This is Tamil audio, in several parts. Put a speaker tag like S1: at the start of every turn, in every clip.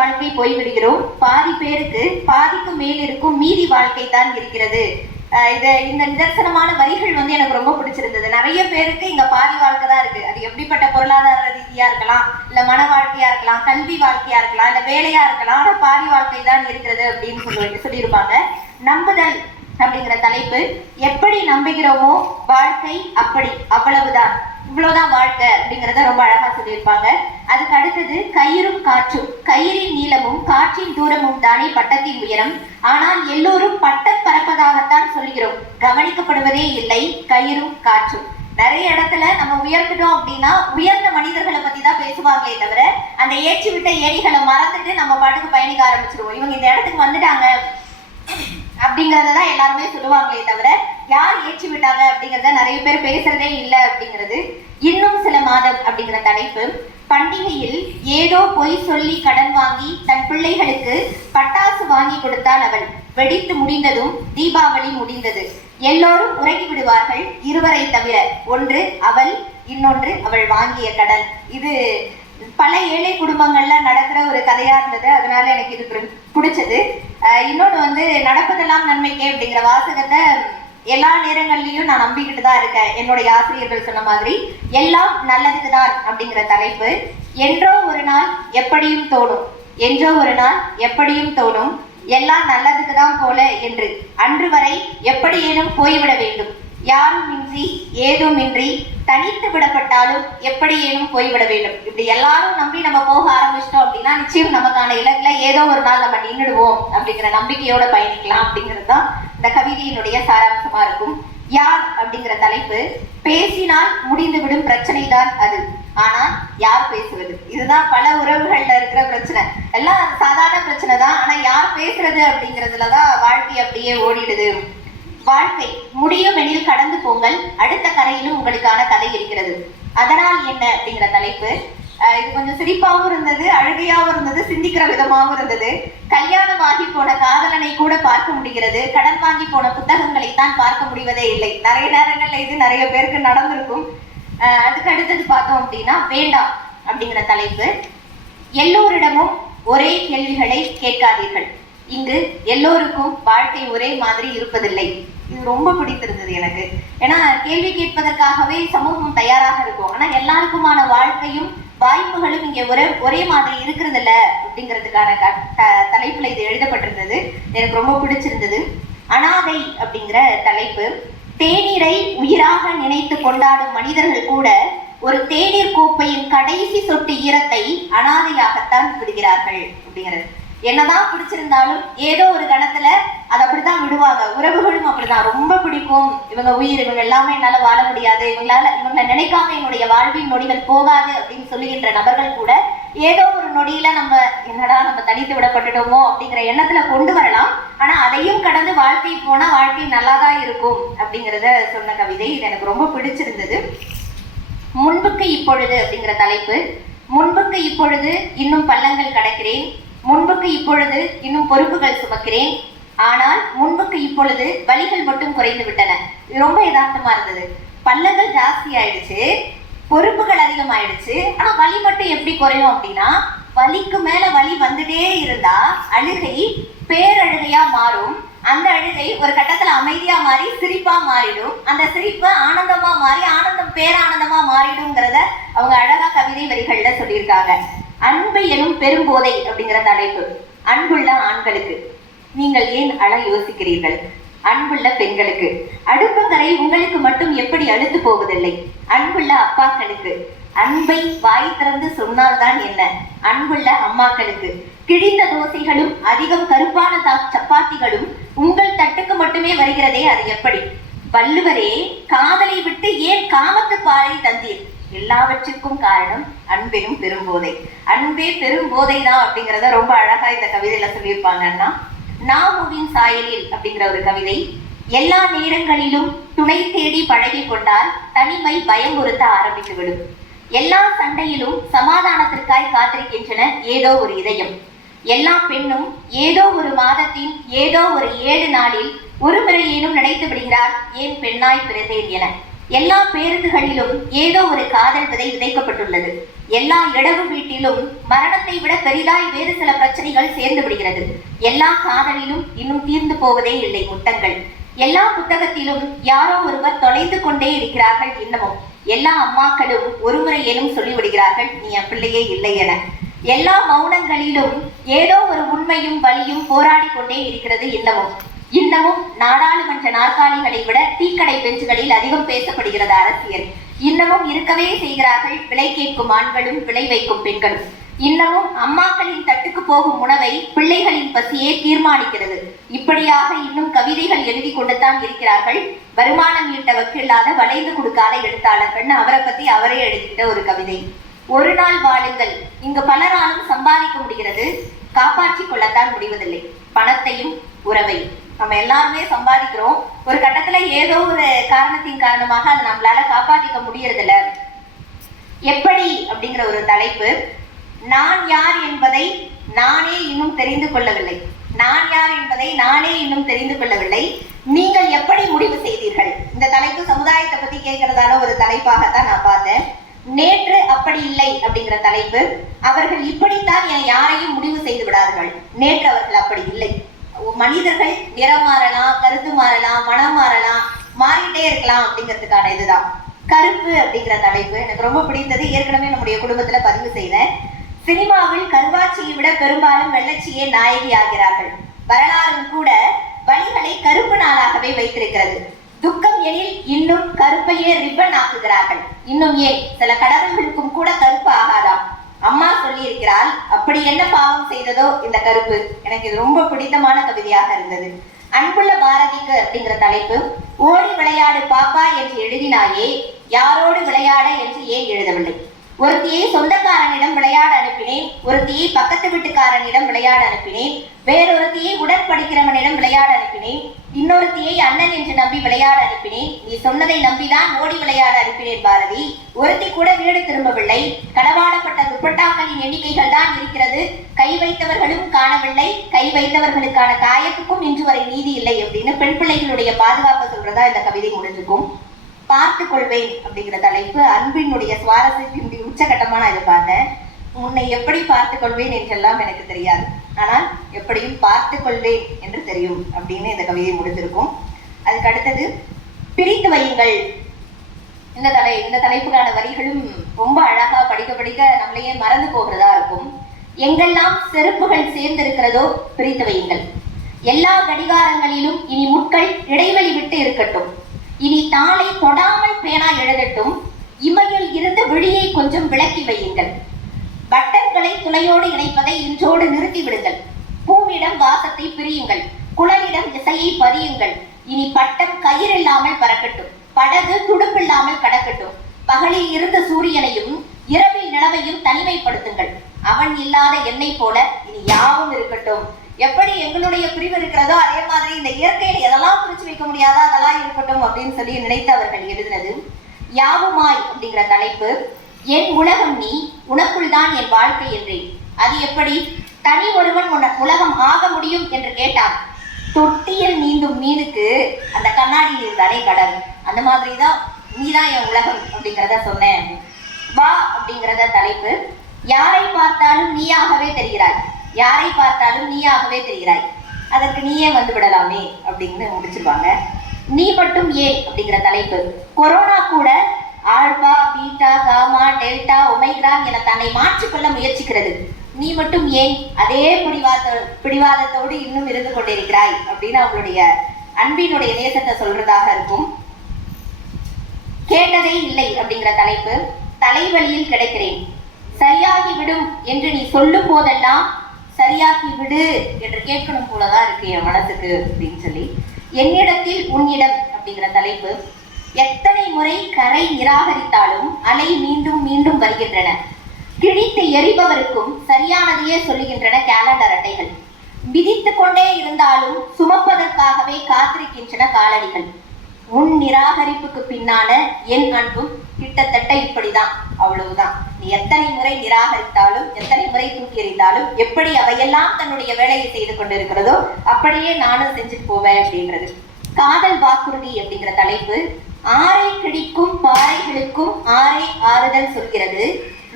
S1: வாழ்க்கை போய்விடுகிறோம். பாதி பேருக்கு பாதிக்கு மேல் இருக்கும் மீதி வாழ்க்கை தான் இருக்கிறது. இது இந்த நிதர்சனமான வரிகள் வந்து எனக்கு ரொம்ப பிடிச்சிருந்தது. நிறைய பேருக்கு இங்க பாதி வாழ்க்கை தான் இருக்கு. அது எப்படிப்பட்ட பொருளாதார ரீதியா இருக்கலாம் இல்ல மன வாழ்க்கையா இருக்கலாம் கல்வி வாழ்க்கையா இருக்கலாம் இல்ல வேலையா இருக்கலாம் ஆனா பாதி வாழ்க்கை தான் இருக்கிறது அப்படின்னு சொல்லி சொல்லியிருப்பாங்க. நம்புதல் அப்படிங்கிற தலைப்பு எப்படி நம்புகிறோமோ வாழ்க்கை அப்படி அவ்வளவுதான். இவ்வளவுதான் வாழ்க்கை அப்படிங்கிறத ரொம்ப அழகா சொல்லியிருப்பாங்க. அதுக்கு அடுத்தது கயிறும் காற்றும். கயிறின் நீளமும் காற்றின் தூரமும் தானே பட்டத்தின் உயரம். ஆனால் எல்லோரும் பட்டம் பறப்பதாகத்தான் சொல்கிறோம். கவனிக்கப்படுவதே இல்லை கயிறும் காற்றும். நிறைய இடத்துல நம்ம உயர்ந்துட்டோம் அப்படின்னா உயர்ந்த மனிதர்களை பத்தி தான் பேசுவாங்களே தவிர அந்த ஏற்றி விட்ட ஏணிகளை மறந்துட்டு நம்ம பாட்டுக்கு பயணிக்க ஆரம்பிச்சிருவோம். இவங்க இந்த இடத்துக்கு வந்துட்டாங்க. அப்படிங்கறதான் எல்லாருமே சொல்லுவாங்களே தவிர யார் ஏற்றி விட்டாங்க அப்படிங்கறத நிறைய பேர் பேசுறதே இல்லை அப்படிங்கிறது இன்னும் சில மாதம் அப்படிங்கிற தலைப்பு. பண்டிகையில் ஏதோ பொய் சொல்லி கடன் வாங்கி தன் பிள்ளைகளுக்கு பட்டாசு வாங்கி கொடுத்தாள் அவள் வெடித்து முடிந்ததும் தீபாவளி முடிந்தது. எல்லோரும் உறங்கி விடுவார்கள் இருவரை தவிர. ஒன்று அவள் இன்னொன்று அவள் வாங்கிய கடன். இது பல ஏழை குடும்பங்கள்ல நடக்கிற ஒரு கதையா இருந்தது. அதனால எனக்கு இது பிடிச்சது. இன்னொன்று வந்து நடப்பதெல்லாம் நன்மைக்கே அப்படிங்கிற வாசகத்தை எல்லா நேரங்கள்லையும் நான் நம்பிக்கிட்டு தான் இருக்கேன். என்னுடைய ஆசிரியர்கள் சொன்ன மாதிரி எல்லாம் நல்லதுக்கு தான் அப்படிங்கிற தலைப்பு. என்றோ ஒரு நாள் எப்படியும் தோணும். என்றோ ஒரு நாள் எப்படியும் தோணும். எல்லாம் நல்லதுக்கு தான் போல என்று. அன்று வரை எப்படியேனும் போய்விட வேண்டும். யாரும் இன்றி ஏதுமின்றி தனித்து விடப்பட்டாலும் எப்படியேனும் போய்விட வேண்டும். இப்படி எல்லாரும் நம்பி நம்ம போக ஆரம்பிச்சிட்டோம் அப்படின்னா நிச்சயம் நமக்கான இலக்குல ஏதோ ஒரு நாள் நம்ம நின்றுடுவோம் அப்படிங்கிற நம்பிக்கையோட பயணிக்கலாம் அப்படிங்கிறது தான் இந்த கவிதையினுடைய சாராம்சமா இருக்கும். யார் அப்படிங்கிற தலைப்பு பேசினால் முடிந்துவிடும் பிரச்சனை தான் அது. ஆனால் யார் பேசுவது? இதுதான் பல உறவுகள்ல இருக்கிற பிரச்சனை. எல்லாம் சாதாரண பிரச்சனை தான் ஆனா யார் பேசுறது அப்படிங்கிறதுல தான் வாழ்க்கை அப்படியே ஓடிடுது. வாழ்க்கை முடியும் எனில் கடந்து போங்கள். அடுத்த கரையிலும் உங்களுக்கான கதை இருக்கிறது. அதனால் என்ன அப்படிங்கிற தலைப்பு. இது கொஞ்சம் சிரிப்பாகவும் இருந்தது அழுகையாகவும் இருந்தது சிந்திக்கிற விதமாகவும் இருந்தது. கல்யாணம் ஆகி போன காதலனை கூட பார்க்க முடிகிறது. கடன் வாங்கி போன புத்தகங்களை தான் பார்க்க முடிவதே இல்லை. நிறைய நேரங்கள்ல இது நிறைய பேருக்கு நடந்திருக்கும். அதுக்கு அடுத்தது பார்த்தோம் அப்படின்னா வேண்டாம் அப்படிங்கிற தலைப்பு. எல்லோரிடமும் ஒரே கேள்விகளை கேட்காதீர்கள். இங்கு எல்லோருக்கும் வாழ்க்கை ஒரே மாதிரி இருப்பதில்லை. இது ரொம்ப பிடித்திருந்தது எனக்கு. ஏன்னா கேள்வி கேட்பதற்காகவே சமூகம் தயாராக இருக்கும். ஆனா எல்லாருக்குமான வாழ்க்கையும் வாய்ப்புகளும் இங்க ஒரே ஒரே மாதிரி இருக்கிறது இல்ல அப்படிங்கிறதுக்கான க- த- தலைப்புல இது எழுதப்பட்டிருந்தது. எனக்கு ரொம்ப பிடிச்சிருந்தது. அனாதை அப்படிங்கிற தலைப்பு. தேநீரை உயிராக நினைத்து கொண்டாடும் மனிதர்கள் கூட ஒரு தேநீர் கோப்பையின் கடைசி சொட்டு ஈரத்தை அனாதையாகத்தான் விடுகிறார்கள் அப்படிங்கிறது. என்னதான் பிடிச்சிருந்தாலும் ஏதோ ஒரு கணத்துல அதை அப்படிதான் விடுவாங்க. உறவுகளும் அப்படிதான். ரொம்ப பிடிக்கும். இவங்க உயிர் இவங்க எல்லாமே என்னால வாழ முடியாது. இவங்களால இவங்களை நினைக்காம என்னுடைய வாழ்வின் நொடிகள் போகாது அப்படின்னு சொல்லுகின்ற நபர்கள் கூட ஏதோ ஒரு நொடியில நம்ம என்னடா நம்ம தனித்து விடப்பட்டுட்டோமோ அப்படிங்கிற எண்ணத்துல கொண்டு வரலாம். ஆனா அதையும் கடந்து வாழ்க்கை போனா வாழ்க்கை நல்லாதான் இருக்கும் அப்படிங்கிறத சொன்ன கவிதை. இது எனக்கு ரொம்ப பிடிச்சிருந்தது. முன்புக்கு இப்பொழுது அப்படிங்கிற தலைப்பு. முன்புக்கு இப்பொழுது இன்னும் பள்ளங்கள் கடக்கிறேன். முன்புக்கு இப்பொழுது இன்னும் பொறுப்புகள் சுமக்கிறேன். ஆனால் முன்புக்கு இப்பொழுது வலிகள் மட்டும் குறைந்து விட்டன. இது ரொம்ப யதார்த்தமா இருந்தது. பள்ளங்கள் ஜாஸ்தி ஆயிடுச்சு. பொறுப்புகள் அதிகமாயிடுச்சு. ஆனா வலி மட்டும் எப்படி குறையும் அப்படின்னா வலிக்கு மேல வலி வந்துட்டே இருந்தா அழுகை பேரழுகையா மாறும். அந்த அழுகை ஒரு கட்டத்துல அமைதியா மாறி சிரிப்பா மாறிடும். அந்த சிரிப்பு ஆனந்தமா மாறி ஆனந்தம் பேரானந்தமா மாறிடுங்கிறத அவங்க அழகா கவிதை வரிகள்ல சொல்லியிருக்காங்க. அன்பு எனும் பெரும்போதை அப்படிங்கிற தலைப்பு. அன்புள்ள ஆண்களுக்கு. நீங்கள் ஏன் அழ யோசிக்கிறீர்கள்? அன்புள்ள பெண்களுக்கு. அடுப்பங்கரை உங்களுக்கு மட்டும் எப்படி அழுத்து போவதில்லை? அன்புள்ள அப்பாக்களுக்கு. அன்பை வாய் திறந்து சொன்னால்தான் என்ன? அன்புள்ள அம்மாக்களுக்கு. கிழிந்த தோசைகளும் அதிகம் கருப்பான சப்பாத்திகளும் உங்கள் தட்டுக்கு மட்டுமே வருகிறதே அது எப்படி? வள்ளுவரே காதலை விட்டு ஏன் காமத்து பாறை தந்தீர்? எல்லாவற்றிற்கும் காரணம் அன்பெனும் பெரும்போதை அன்பே பெரும்போதை தான் அப்படிங்கிறத ரொம்ப அழகா இந்த கவிதையில சொல்லியிருப்பாங்கன்னா நாமுவின் சாயலில் அப்படிங்கிற ஒரு கவிதை எல்லா நேரங்களிலும் துணை தேடி பழகி கொண்டால் தனிமை பயமுறுத்த ஆரம்பித்துவிடும் எல்லா சண்டையிலும் சமாதானத்திற்காய் காத்திருக்கின்றன ஏதோ ஒரு இதயம். எல்லா பெண்ணும் ஏதோ ஒரு மாதத்தின் ஏதோ ஒரு ஏழு நாளில் ஒரு முறையேனும் நினைத்து விடுகிறார் ஏன் பெண்ணாய் பிறந்தேன் என. எல்லா பேருந்துகளிலும் ஏதோ ஒரு காதல் விதை விதைக்கப்பட்டுள்ளது. எல்லா இடவு வீட்டிலும் மரணத்தை விட பெரிதாய் வேறு சில பிரச்சனைகள் சேர்ந்து விடுகிறது. எல்லா காதலிலும் இன்னும் தீர்ந்து போவதே இல்லை முட்டங்கள். எல்லா புத்தகத்திலும் யாரோ ஒருவர் தொலைந்து கொண்டே இருக்கிறார்கள் இன்னமும். எல்லா அம்மாக்களும் ஒரு முறையிலும் சொல்லிவிடுகிறார்கள் நீ என் பிள்ளையே இல்லை என. எல்லா மௌனங்களிலும் ஏதோ ஒரு உண்மையும் வலியும் போராடி கொண்டே இருக்கிறது இன்னமும். இன்னமும் நாடாளுமன்ற நாற்காலிகளை விட டீக்கடை பெஞ்சுகளில் அதிகம் பேசப்படுகிறது அரசியல். இன்னமும் இருக்கவே செய்கிறார்கள் விலை கேட்கும் ஆண்களும் விலை வைக்கும் பெண்களும். இன்னமும் அம்மாக்களின் தட்டுக்கு போகும் உணவை பிள்ளைகளின் பசியே தீர்மானிக்கிறது. இப்படியாக இன்னும் கவிதைகள் எழுதி கொண்டுதான் இருக்கிறார்கள். வருமானம் ஈட்ட வக்கில்லாத வளைந்து கொடுக்காத எழுத்தாளர்கள்னு அவரை பத்தி அவரே எழுதிட்ட ஒரு கவிதை. ஒரு நாள் வாழுங்கள். இங்கு பலராலும் சம்பாதிக்க முடிகிறது. காப்பாற்றிக் கொள்ளத்தான் முடிவதில்லை. பணத்தையும் உறவையும் நம்ம எல்லாருமே சம்பாதிக்கிறோம். ஒரு கட்டத்துல ஏதோ ஒரு காரணத்தின் காரணமாக அதை நம்மளால காப்பாத்திக்க முடியறதில்ல. எப்படி அப்படிங்கிற ஒரு தலைப்பு. நான் யார் என்பதை நானே இன்னும் தெரிந்து கொள்ளவில்லை. நான் யார் என்பதை நானே இன்னும் தெரிந்து கொள்ளவில்லை. நீங்கள் எப்படி முடிவு செய்தீர்கள்? இந்த தலைப்பு சமுதாயத்தை பத்தி கேட்கறதான ஒரு தலைப்பாகத்தான் நான் பார்த்தேன். நேற்று அப்படி இல்லை அப்படிங்கிற தலைப்பு. அவர்கள் இப்படித்தான் என யாரையும் முடிவு செய்து விடார்கள் நேற்று அவர்கள் அப்படி இல்லை. மனிதர்கள் நிறம் மாறலாம் கருத்து மாறலாம் மனம் மாறலாம் மாறிட்டே இருக்கலாம் அப்படிங்கிறதுக்கான இதுதான். கருப்பு அப்படிங்கிற தலைப்பு எனக்கு ரொம்ப பிடித்தது. ஏற்கனவே நம்முடைய குடும்பத்துல பதிவு செய்தேன். சினிமாவில் கருவாச்சியை விட பெரும்பாலும் வெள்ளச்சியே நாயகி ஆகிறார்கள். வரலாறும் கூட வழிகளை கருப்பு நாளாகவே வைத்திருக்கிறது. துக்கம் எனில் இன்னும் கருப்பையே ரிப்பன் ஆக்குகிறார்கள். இன்னும் ஏன்? சில கடவுள்களுக்கும் கூட கருப்பு ஆகாதாம் அம்மா சொல்லி இருக்கிறாள் அப்படி என்ன பாவம் செய்ததோ இந்த கருப்பு? எனக்கு இது ரொம்ப பிடித்தமான கவிதையாக இருந்தது. அன்புள்ள பாரதிக்கு அப்படிங்கிற தலைப்பு ஓடி விளையாடு பாப்பா என்று எழுதினாயே யாரோடு விளையாட என்று ஏன் எழுதவில்லை? ஒருத்தியை சொந்தக்காரனிடம் விளையாட அனுப்பினேன் ஒருத்தியை பக்கத்து வீட்டுக்காரனிடம் விளையாட அனுப்பினேன் வேறொருத்தியை உடற்படிக்கிறவனிடம் விளையாட அனுப்பினேன் இன்னொருத்தியை அண்ணன் என்று நம்பி விளையாட அனுப்பினேன். நீ சொன்னதை நம்பிதான் ஓடி விளையாட அனுப்பினேன் பாரதி. ஒருத்தி கூட வீடு திரும்பவில்லை. களவாடப்பட்ட துப்பட்டாக்களின் எண்ணிக்கைகள் தான் இருக்கிறது. கை வைத்தவர்களும் காணவில்லை. கை வைத்தவர்களுக்கான காயத்துக்கும் இன்று வரை நீதி இல்லை அப்படின்னு பெண் பிள்ளைகளுடைய பாதுகாப்பு சொல்றதா இந்த கவிதை முடிஞ்சுக்கும் பார்த்து கொள்வேன் அப்படிங்கிற தலைப்பு அன்பினுடைய சுவாரஸ்யத்தினுடைய உச்சகட்டமா நான் இதை பார்த்தேன். உன்னை எப்படி பார்த்து கொள்வேன் என்றெல்லாம் எனக்கு தெரியாது. ஆனால் எப்படியும் பார்த்து கொள்வேன் என்று தெரியும் அப்படின்னு இந்த கவிதை முடிஞ்சிருக்கும். அதுக்கு அடுத்தது பிரித்து வையுங்கள். இந்த தலை இந்த தலைப்புக்கான வரிகளும் ரொம்ப அழகா படிக்க படிக்க நம்மளையே மறந்து போகிறதா இருக்கும். எங்கெல்லாம் செருப்புகள் சேர்ந்திருக்கிறதோ பிரித்து வையுங்கள். எல்லா கடிகாரங்களிலும் இனி முட்கள் இடைவெளி விட்டு இருக்கட்டும். இனி தாளை தொடாமல் பேனா எழுதட்டும். இமையில் இருந்து விழியை கொஞ்சம் விலக்கி வையுங்கள். பட்டன்களை துளையோடு இணைப்பதை இன்றோடு நிறுத்திவிடுங்கள். பூவிடம் வாசத்தை பிரியுங்கள். குழலிடம் இசையை பறியுங்கள். இனி பட்டம் கயிறில்லாமல் பறக்கட்டும். படகு துடுப்பில்லாமல் கடக்கட்டும். பகலில் இருந்த சூரியனையும் இரவில் நிலவையும் தனிமைப்படுத்துங்கள். அவன் இல்லாத என்னை போல இனி யாவும் இருக்கட்டும். எப்படி எங்களுடைய பிரிவு இருக்கிறதோ அதே மாதிரி இந்த இயற்கையில எதெல்லாம் பிரிச்சு வைக்க முடியாதோ அதெல்லாம் இருக்கட்டும் அப்படின்னு சொல்லி நினைத்து அவர்கள் எழுதினது யாவுமாய் அப்படிங்கிற தலைப்பு என் உலகம் நீ உனக்கு இதுதான் என் வாழ்க்கை என்றேன் அது எப்படி? தனி ஒருவன் உன- உலகம் ஆக முடியும் என்று கேட்டான். தொட்டியில் நீந்தும் மீனுக்கு அந்த கண்ணாடியில் இருந்தாலே கடல் அந்த மாதிரி தான் நீதான் என் உலகம் அப்படிங்கிறத சொன்னேன். வா அப்படிங்கிறத தலைப்பு. யாரை பார்த்தாலும் நீயாகவே தெரிகிறாய். யாரை பார்த்தாலும் நீயாகவே தெரிகிறாய். அதற்கு நீயே வந்து விடலாமே அப்படின்னு முடிச்சிருவாங்க. நீ மட்டும் ஏன் அப்படிங்கிற தலைப்பு. கொரோனா கூட alpha beta gamma delta omicron என தன்னை மாற்றிக்கொள்ள முயற்சிக்கிறது. நீ மட்டும் ஏன் அதே பிடிவாத பிடிவாதத்தோடு இன்னும் இருந்து கொண்டிருக்கிறாய்? அப்படின்னு அவங்களுடைய அன்பினுடைய நேசத்தை சொல்றதாக இருக்கும். கேட்டதே இல்லை அப்படிங்கிற தலைப்பு. தலைவலியில் கிடைக்கிறேன். சரியாகி விடும் என்று நீ சொல்லும் போதெல்லாம் சரியாக்கி விடு என்று கேட்கணும் போலதான் இருக்கு என் மனசுக்கு அப்படின்னு சொல்லி என்னிடத்தில் உன்னிடம் அப்படிங்கிற தலைப்பு. எத்தனை முறை கரை நிராகரித்தாலும் அலை மீண்டும் மீண்டும் வருகின்றன. கிழித்து எரிபவருக்கும் சரியானதையே சொல்லுகின்றன கேலண்டர் அட்டைகள். விதித்து கொண்டே இருந்தாலும் சுமப்பதற்காகவே காத்திருக்கின்றன காலடிகள் உன் நிராகரிப்புக்கு பின்னால என் அன்பும் கிட்டத்தட்ட இப்படிதான் அவ்வளவுதான். நீ எத்தனை முறை நிராகரித்தாலும் எத்தனை முறை தூக்கி எறிந்தாலும் எப்படி அவையெல்லாம் தன்னுடைய வேலையை செய்து கொண்டிருக்கிறதோ அப்படியே நானும் செஞ்சுட்டு போவேன் அப்படின்றது. காதல் வாக்குறுதி அப்படிங்கிற தலைப்பு ஆரை கிடிக்கும் பாறைகளுக்கும் ஆரை ஆறுதல் சொல்கிறது.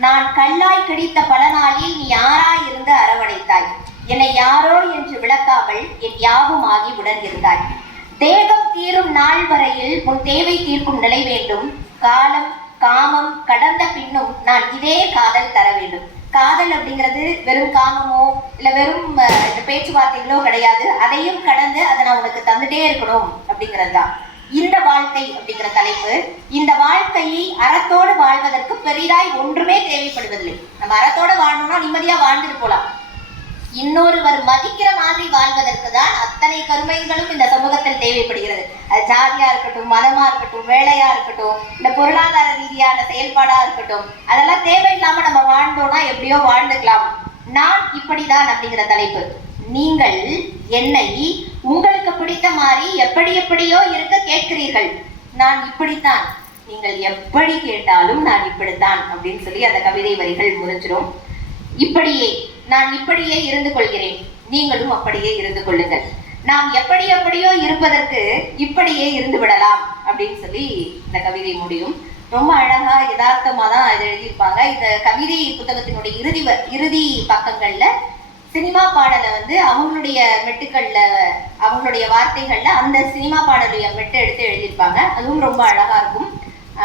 S1: நான் கல்லாய் கிடித்த பல நாளில் நீ யாராய் இருந்து அரவணைத்தாய்? என்னை யாரோ என்று விளக்காமல் என் யாவும் ஆகி உடன் இருந்தாய் தேகம் தீரும் நாள் வரையில் உன் தேவை தீர்க்கும் நிலை வேண்டும். காலம் காமம் கடந்த பின்னும் நான் இதே காதல் தர வேண்டும். காதல் அப்படிங்கிறது வெறும் காமமோ இல்ல வெறும் இந்த பேச்சுவார்த்தைகளோ கிடையாது. அதையும் கடந்து அதை நான் உனக்கு தந்துட்டே இருக்கணும் அப்படிங்கிறது தான் இந்த வாழ்க்கை அப்படிங்கிற தலைப்பு இந்த வாழ்க்கையை அறத்தோடு வாழ்வதற்கு பெரிதாய் ஒன்றுமே தேவைப்படுவதில்லை. நம்ம அறத்தோடு வாழணும்னா நிம்மதியா வாழ்ந்துட்டு போலாம். இன்னொருவர் மதிக்கிற மாதிரி வாழ்வதற்கு தான் அத்தனை கருமைகளும் இந்த சமூகத்தில் தேவைப்படுகிறது. அது ஜாதியா இருக்கட்டும் மதமா இருக்கட்டும் வேலையா இருக்கட்டும் இந்த பொருளாதார ரீதியான செயல்பாடா இருக்கட்டும் அதெல்லாம் தேவையில்லாம நம்ம வாழ்ந்தோம்னா எப்படியோ வாழ்ந்துக்கலாம். நான் இப்படிதான் அப்படிங்கிற தலைப்பு. நீங்கள் என்னை உங்களுக்கு பிடித்த மாதிரி எப்படி எப்படியோ இருக்க கேட்கிறீர்கள். நான் இப்படித்தான். நீங்கள் எப்படி கேட்டாலும் நான் இப்படித்தான் அப்படின்னு சொல்லி அந்த கவிதை வரிகள் முடிஞ்சிடும். இப்படியே நான் இப்படியே இருந்து கொள்கிறேன். நீங்களும் அப்படியே இருந்து கொள்ளுங்கள். நாம் எப்படி எப்படியோ இருப்பதற்கு இப்படியே இருந்து விடலாம் அப்படின்னு சொல்லி இந்த கவிதை முடியும். ரொம்ப அழகா யதார்த்தமா தான் இதை எழுதியிருப்பாங்க. இந்த கவிதை புத்தகத்தினுடைய இறுதி வ- இறுதி பக்கங்கள்ல சினிமா பாடலை வந்து அவங்களுடைய மெட்டுக்கள்ல அவங்களுடைய வார்த்தைகள்ல அந்த சினிமா பாடலுடைய மெட்டு எடுத்து எழுதியிருப்பாங்க. அதுவும் ரொம்ப அழகா இருக்கும்.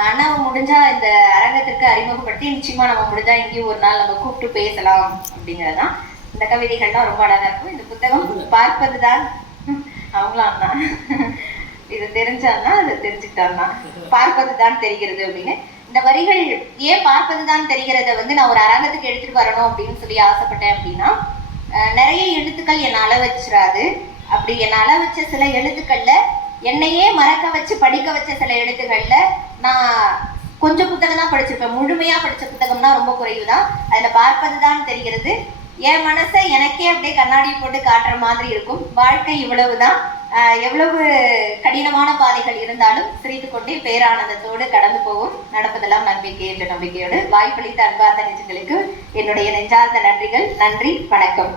S1: ஆனா முடிஞ்சா இந்த அரங்கத்திற்கு அறிமுகப்படுத்தி நிச்சயமா நம்ம முடிஞ்சா எங்கேயும் ஒரு நாள் நம்ம கூப்பிட்டு பேசலாம் அப்படிங்கறதுதான். இந்த கவிதைகள்லாம் ரொம்ப அழகா இருக்கும். இந்த புத்தகம் பார்ப்பதுதான். அவங்களாம் தான் இது தெரிஞ்சான்னா அதை தெரிஞ்சுக்கிட்டான்னா பார்ப்பதுதான் தெரிகிறது அப்படின்னு. இந்த வரிகள் ஏன் பார்ப்பதுதான் தெரிகிறத வந்து நான் ஒரு அரங்கத்துக்கு எடுத்துட்டு வரணும் அப்படின்னு சொல்லி ஆசைப்பட்டேன் அப்படின்னா நிறைய எழுத்துக்கள் என்னை அள வச்சிடாது அப்படி என்னை அள வச்ச சில எழுத்துக்கள்ல என்னையே மறக்க வச்சு படிக்க வச்ச சில எழுத்துக்கள்ல நான் கொஞ்சம் புத்தகம் தான் படிச்சிருப்பேன். முழுமையா படிச்ச புத்தகம்னா ரொம்ப குறைவு தான் அதுல பார்ப்பதுதான் தெரிகிறது. என் மனசை எனக்கே அப்படியே கண்ணாடி போட்டு காட்டுற மாதிரி இருக்கும். வாழ்க்கை இவ்வளவுதான். எவ்வளவு கடினமான பாதைகள் இருந்தாலும் சிரித்து கொண்டே பேரானந்தத்தோடு கடந்து போகும் நடப்பதெல்லாம் நம்பிக்கை என்ற நம்பிக்கையோடு. வாய்ப்பளித்த அன்பார்ந்த நெஞ்சங்களுக்கு என்னுடைய நெஞ்சார்ந்த நன்றிகள். நன்றி வணக்கம்.